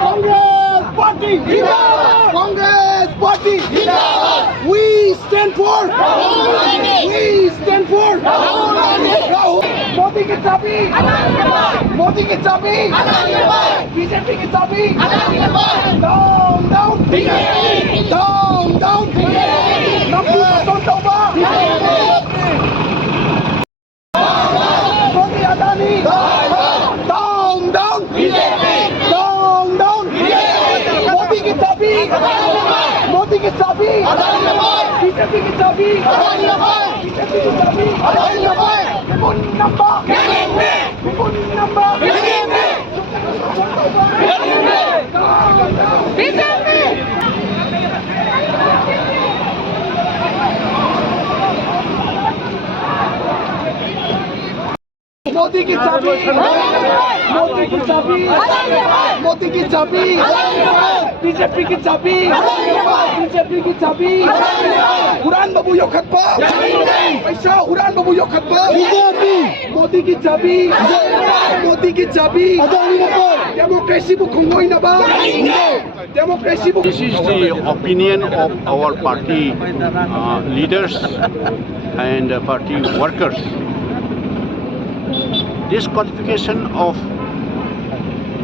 Congress Party! Congress Party! We stand for! We stand for! Rahul! Modi की चाबी! Modi की चाबी! BJP की चाबी! Down, down! Down, down! Nampu Tauba! Modi Adani! Down, down! Down, down! Modi की चाबी! मोदी की चाबी बीजेपी की चाबी बीजेपी की चाबी विपुल नंबर विपुल नंबर बीजेपी मोदी की चाबी मोदी की चाबी मोदी की चाबी बीजेपी की चाबी बीजेपी की चाबी हुरान बाबू योखतपा पैसा हुरान बाबू योखतपा बीजेपी मोदी की चाबी मोदी की चाबी democracy bu khungoi na ba democracy bu. This is the opinion of our party leaders and party workers. This qualification of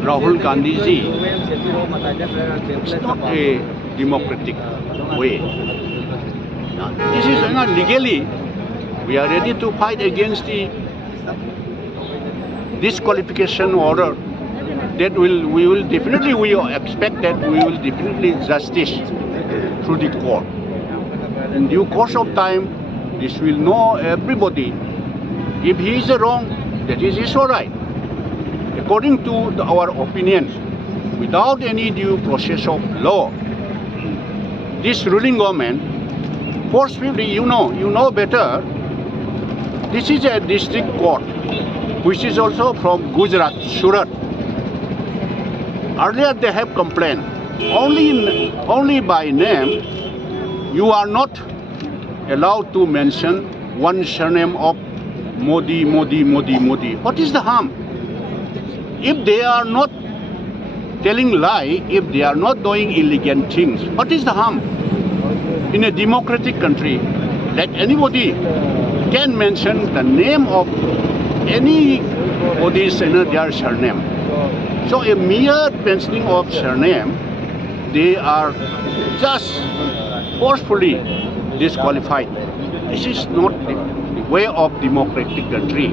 Rahul Gandhi ji is not a democratic way. Now, this is not legally. We are ready to fight against the disqualification order. That we expect that we will definitely justice through the court. In due course of time, this will know everybody. If he is wrong, that is his right. According to our opinion, without any due process of law, this ruling government forcefully, you know better, this is a district court, which is also from Gujarat, Surat. Earlier they have complained, only by name, you are not allowed to mention one surname of Modi. What is the harm? If they are not telling lie, if they are not doing illegal things, what is the harm? In a democratic country, that anybody can mention the name of anybody's their surname. So a mere mentioning of surname, they are just forcefully disqualified. This is not the way of democratic country.